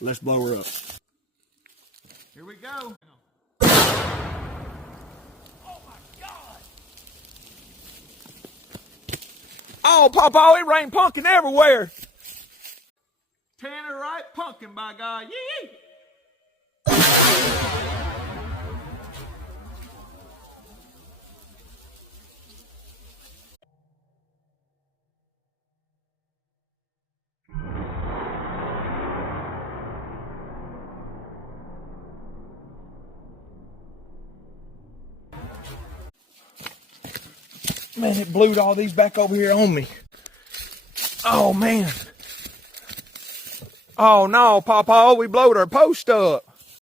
Let's blow her up. Here we go. Oh, Pawpaw, it rained pumpkin everywhere. Tanner Wright pumpkin, by God. Yee! Man, it blew all these back over here on me. Oh, man. Oh, no, Pawpaw, we blowed our post up.